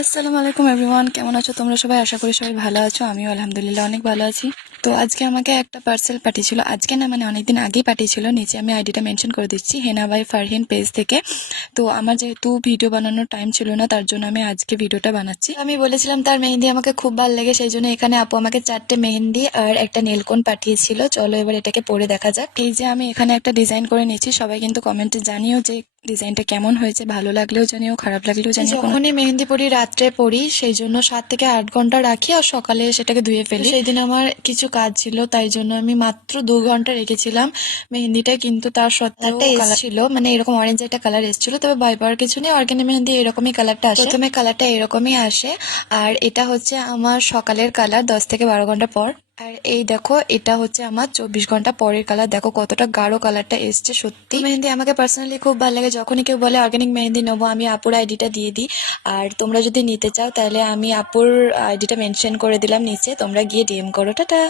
আসসালামু আলাইকুম এভরিওয়ান, কেমন আছো তোমরা সবাই? আশা করি সবাই ভালো আছো। আমিও আলহামদুলিল্লাহ অনেক ভালো আছি। তো আজকে আমাকে একটা পার্সেল পাঠিয়েছিল, আজকে না মানে অনেকদিন আগেই পাঠিয়েছিল। নিচে আমি আইডিটা মেনশন করে দিচ্ছি, হেনা বাই ফারহিন পেজ থেকে। তো আমার যেহেতু ভিডিও বানানোর টাইম ছিল না, তার জন্য আমি আজকে ভিডিওটা বানাচ্ছি। আমি বলেছিলাম তার মেহেন্দি আমাকে খুব ভালো লাগে, সেই জন্য এখানে আপু আমাকে 4টে মেহেন্দি আর একটা নেলকোন পাঠিয়েছিল। চলো এবার এটাকে পরে দেখা যাক। এই যে আমি এখানে একটা ডিজাইন করে নিয়েছি, সবাই কিন্তু কমেন্টে জানিও যে ডিজাইনটা কেমন হয়েছে। ভালো লাগলেও জানিও, খারাপ লাগলেও জানিও। যখনই মেহেন্দি পরি রাত্রে পরি, সেই জন্য 7 থেকে 8 ঘন্টা রাখি আর সকালে সেটাকে ধুয়ে ফেলি। সেই দিন আমার কিছু কাজ ছিল, তাই জন্য আমি মাত্র 2 ঘন্টা রেখেছিলাম মেহেন্দিটা, কিন্তু তার সত্ত্বেও কালার ছিল মানে এরকম অরেঞ্জ একটা কালার এসেছিল। তবে ভয় পাওয়ার কিছু নেই, অর্গানিক মেহেন্দি এরকমই কালারটা আসে। প্রথমে কালারটা এরকমই আসে, আর এটা হচ্ছে আমার সকালের কালার 10 থেকে 12 ঘন্টা পর। আর এই দেখো, এটা হচ্ছে আমার 24 ঘন্টা পরের কালার। দেখো কতটা গাঢ় কালারটা এসছে। সত্যি মেহেন্দি আমাকে পার্সোনালি খুব ভালো লাগে। যখনই কেউ বলে অর্গানিক মেহেন্দি নেবো, আমি আপুর আইডিটা দিয়ে দিই। আর তোমরা যদি নিতে চাও তাহলে আমি আপুর আইডিটা মেনশন করে দিলাম নিচে, তোমরা গিয়ে ডিএম করো। টাটা।